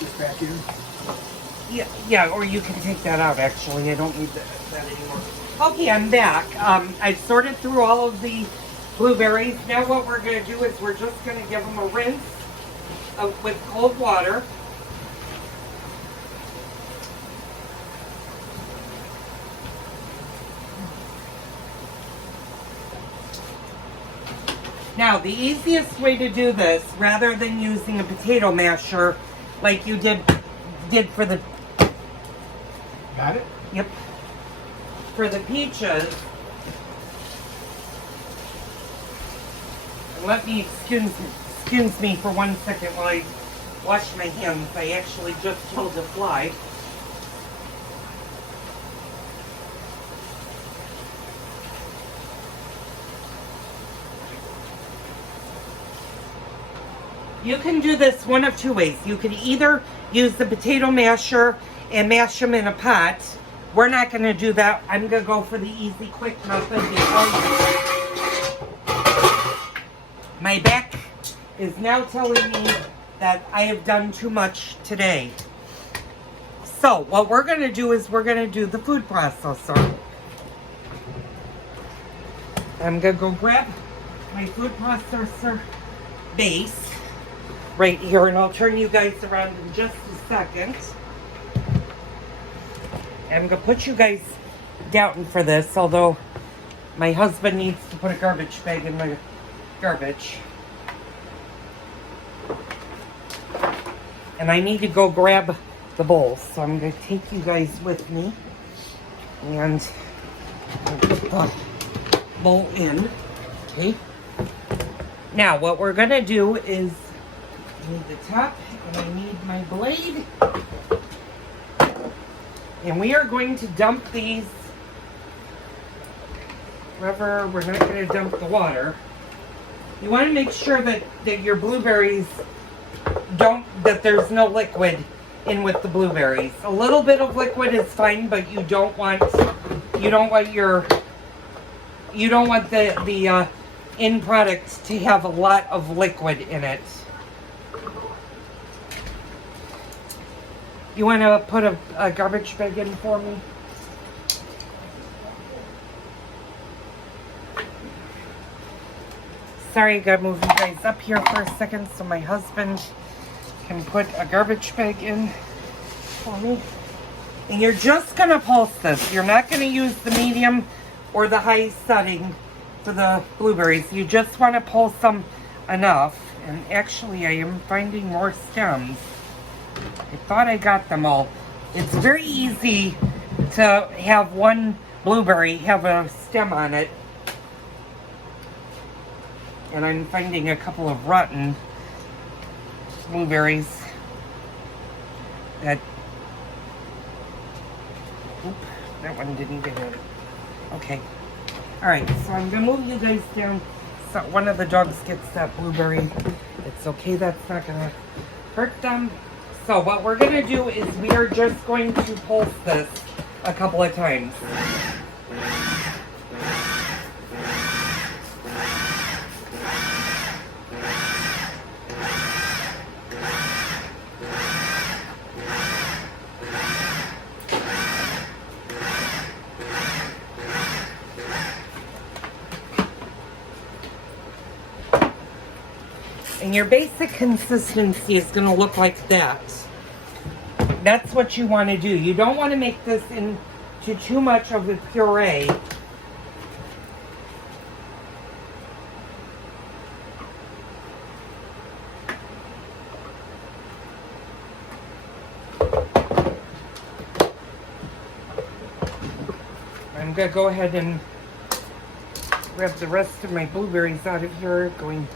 This back here. Yeah, or you can take that out, actually. I don't need that anymore. Okay, I'm back. I've sorted through all of the blueberries. Now what we're going to do is we're just going to give them a rinse with cold water. Now, the easiest way to do this, rather than using a potato masher like you did for the... Got it? Yep. For the peaches. And let me, excuse me for 1 second while I wash my hands. I actually just killed a fly. You can do this one of two ways. You can either use the potato masher and mash them in a pot. We're not going to do that. I'm going to go for the easy, quick method because my back is now telling me that I have done too much today. So what we're going to do is we're going to do the food processor. I'm going to go grab my food processor base right here, and I'll turn you guys around in just a second. I'm gonna put you guys down for this, although my husband needs to put a garbage bag in my garbage. And I need to go grab the bowls, so I'm gonna take you guys with me and put the bowl in. Okay. Now what we're gonna do is I need the top, and I need my blade. And we are going to dump these wherever. We're not going to dump the water. You want to make sure that your blueberries that there's no liquid in with the blueberries. A little bit of liquid is fine, but you don't want the end product to have a lot of liquid in it. You want to put a garbage bag in for me? Sorry, I gotta move you guys up here for a second so my husband can put a garbage bag in for me. And you're just gonna pulse this. You're not gonna use the medium or the high setting for the blueberries. You just want to pulse them enough. And actually, I am finding more stems. I thought I got them all. It's very easy to have one blueberry have a stem on it. And I'm finding a couple of rotten blueberries that... Oop, that one didn't get in. Okay. Alright, so I'm going to move you guys down so one of the dogs gets that blueberry. It's okay, that's not going to hurt them. So what we're going to do is we are just going to pulse this a couple of times. And your basic consistency is going to look like that. That's what you want to do. You don't want to make this into too much of a puree. I'm going to go ahead and grab the rest of my blueberries out of here, going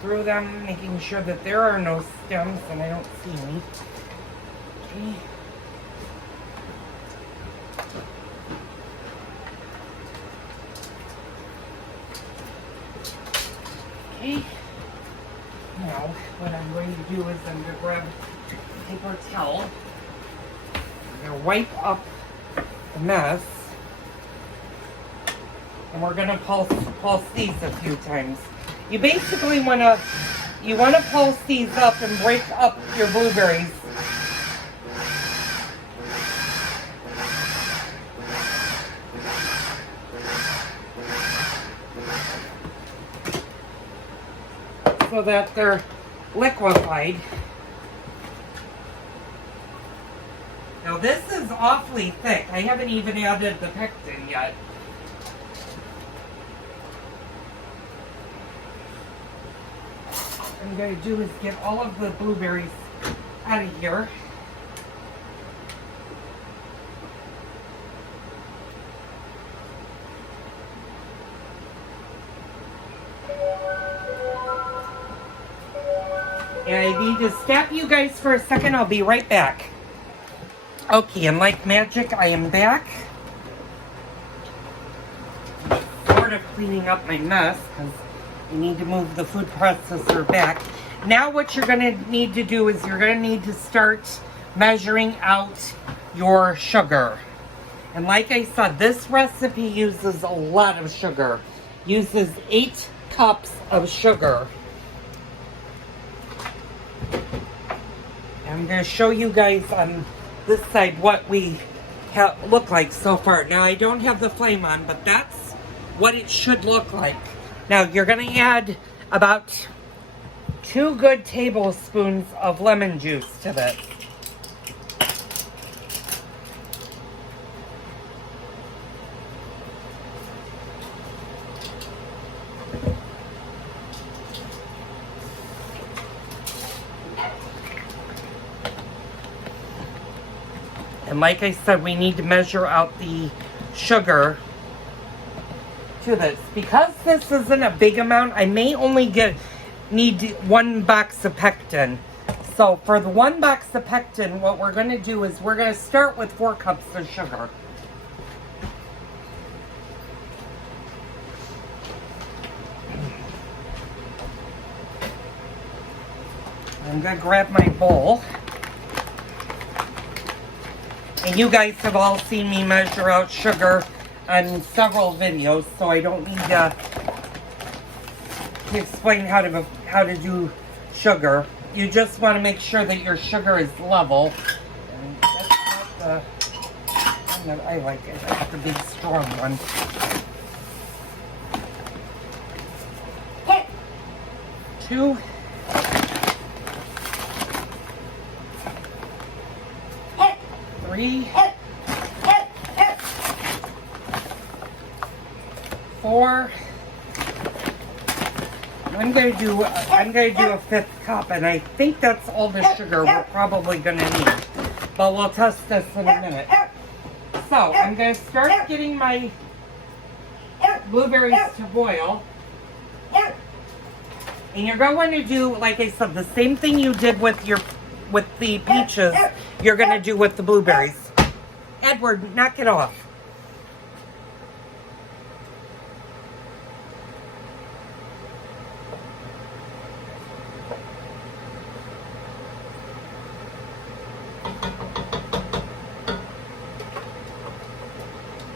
through them, making sure that there are no stems and I don't see any. Okay. Okay. Now, what I'm going to do is I'm going to grab a paper towel. I'm going to wipe up the mess. And we're going to pulse these a few times. You basically want to pulse these up and break up your blueberries so that they're liquefied. Now this is awfully thick. I haven't even added the pectin yet. What I'm going to do is get all of the blueberries out of here. And I need to stop you guys for a second. I'll be right back. Okay, and like magic, I am back. Sort of cleaning up my mess because I need to move the food processor back. Now what you're going to need to do is you're going to need to start measuring out your sugar. And like I said, this recipe uses a lot of sugar. Uses 8 cups of sugar. I'm going to show you guys on this side what we look like so far. Now I don't have the flame on, but that's what it should look like. Now you're going to add about 2 good tablespoons of lemon juice to this. And like I said, we need to measure out the sugar to this. Because this isn't a big amount, I may only need 1 box of pectin. So for the 1 box of pectin, what we're going to do is we're going to start with 4 cups of sugar. I'm going to grab my bowl. And you guys have all seen me measure out sugar on several videos, so I don't need to explain how to do sugar. You just want to make sure that your sugar is level. And that's not the one that I like. I like the big strong one. 2. 3, 4. I'm gonna do a 5th cup, and I think that's all the sugar we're probably gonna need. But we'll test this in a minute. So I'm gonna start getting my blueberries to boil. And you're going to do, like I said, the same thing you did with the peaches, you're going to do with the blueberries. Edward, knock it off.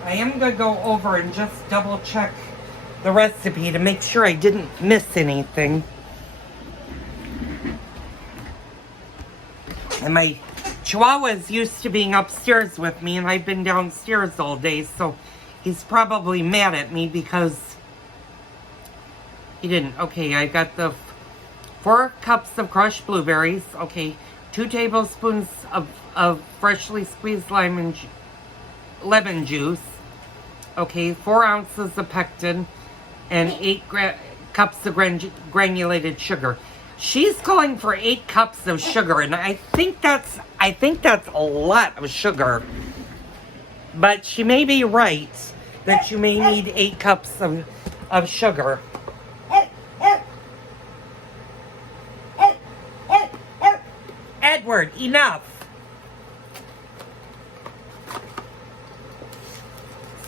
I am going to go over and just double check the recipe to make sure I didn't miss anything. And my Chihuahua is used to being upstairs with me, and I've been downstairs all day, so he's probably mad at me because he didn't. Okay, I got the 4 cups of crushed blueberries. Okay, 2 tablespoons of freshly squeezed lemon juice. Okay, 4 ounces of pectin, and 8 cups of granulated sugar. She's calling for 8 cups of sugar, and I think that's a lot of sugar. But she may be right that you may need 8 cups of sugar. Edward, enough.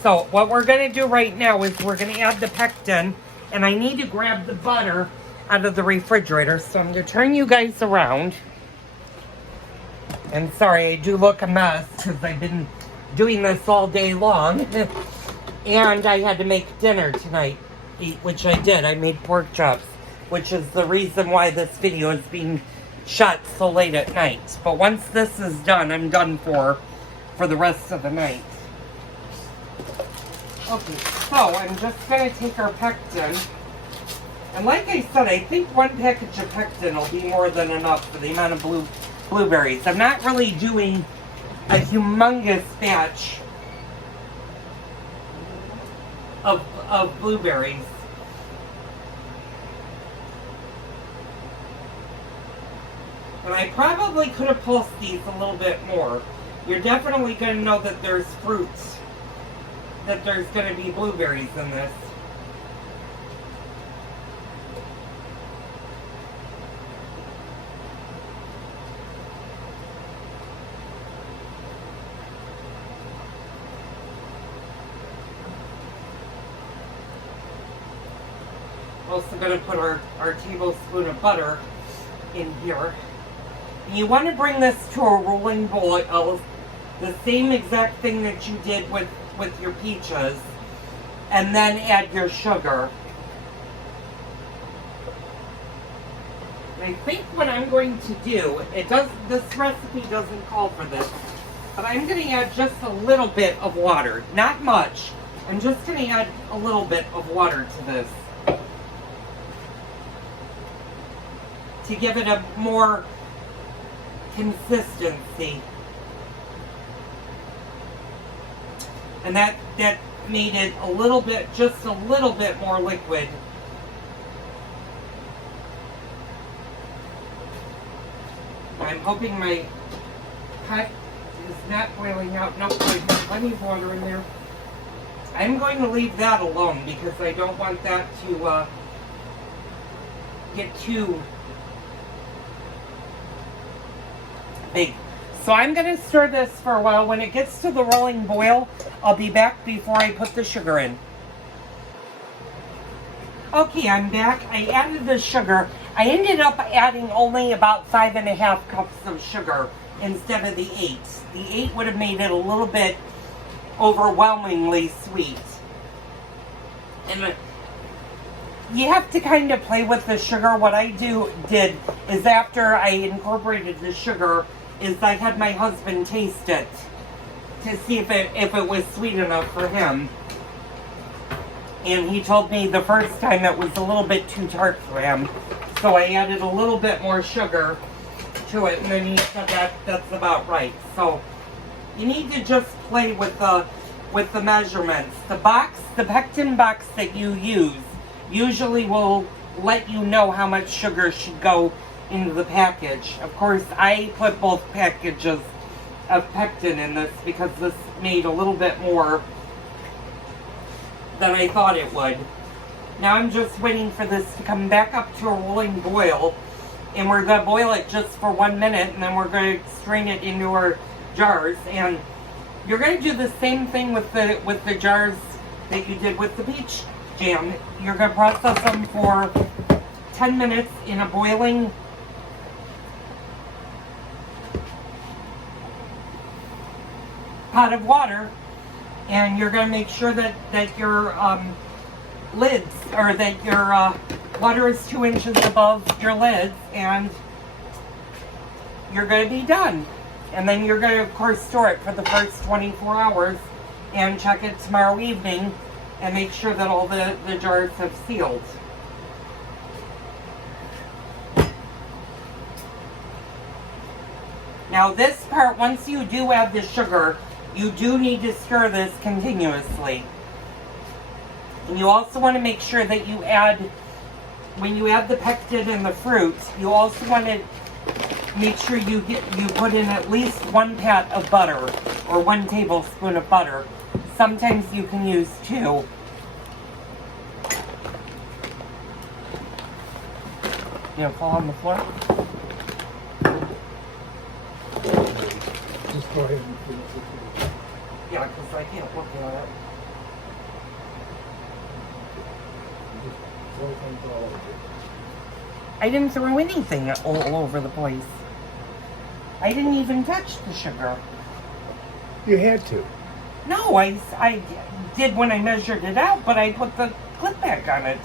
So what we're going to do right now is we're going to add the pectin, and I need to grab the butter out of the refrigerator, so I'm going to turn you guys around. And sorry, I do look a mess because I've been doing this all day long. And I had to make dinner tonight, which I did. I made pork chops, which is the reason why this video is being shot so late at night. But once this is done, I'm done for the rest of the night. Okay, so I'm just going to take our pectin. And like I said, I think one package of pectin will be more than enough for the amount of blueberries. I'm not really doing a humongous batch of blueberries. And I probably could have pulsed these a little bit more. You're definitely going to know that there's fruits, that there's going to be blueberries in this. Also going to put our tablespoon of butter in here. You want to bring this to a rolling boil, the same exact thing that you did with your peaches, and then add your sugar. And I think what I'm going to do, this recipe doesn't call for this, but I'm going to add just a little bit of water, not much. I'm just going to add a little bit of water to this to give it a more consistency. And that made it a little bit, just a little bit more liquid. I'm hoping my pot is not boiling out. Nope, I have plenty of water in there. I'm going to leave that alone because I don't want that to get too big. So I'm going to stir this for a while. When it gets to the rolling boil, I'll be back before I put the sugar in. Okay, I'm back. I added the sugar. I ended up adding only about 5.5 cups of sugar instead of the 8. The 8 would have made it a little bit overwhelmingly sweet. And you have to kind of play with the sugar. What I did is after I incorporated the sugar, is I had my husband taste it to see if it was sweet enough for him. And he told me the first time it was a little bit too tart for him. So I added a little bit more sugar to it, and then he said that's about right. So you need to just play with the measurements. The pectin box that you use usually will let you know how much sugar should go into the package. Of course, I put both packages of pectin in this because this made a little bit more than I thought it would. Now I'm just waiting for this to come back up to a rolling boil, and we're going to boil it just for 1 minute, and then we're going to strain it into our jars. And you're going to do the same thing with the jars that you did with the peach jam. You're going to process them for 10 minutes in a boiling pot of water, and you're going to make sure that your lids, or that your water is 2 inches above your lids, and you're going to be done. And then you're going to, of course, store it for the first 24 hours and check it tomorrow evening and make sure that all the jars have sealed. Now this part, once you do add the sugar, you do need to stir this continuously. And you also want to make sure that you add, when you add the pectin and the fruit, you also want to make sure you put in at least 1 pat of butter, or 1 tablespoon of butter. Sometimes you can use 2. You fall on the floor? Just go ahead and finish it. Yeah, because I can't look at it. Just throw things all over. I didn't throw anything all over the place. I didn't even touch the sugar. You had to. No, I did when I measured it out, but I put the clip back on it.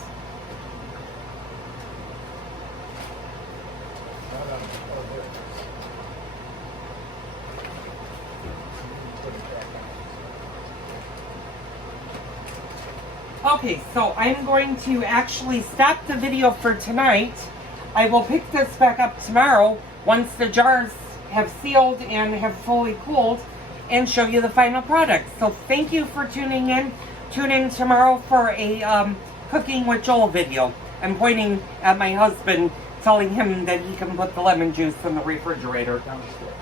Okay, so I'm going to actually stop the video for tonight. I will pick this back up tomorrow once the jars have sealed and have fully cooled and show you the final product. So thank you for tuning in. Tune in tomorrow for a cooking with Joel video. I'm pointing at my husband, telling him that he can put the lemon juice in the refrigerator. Downstairs.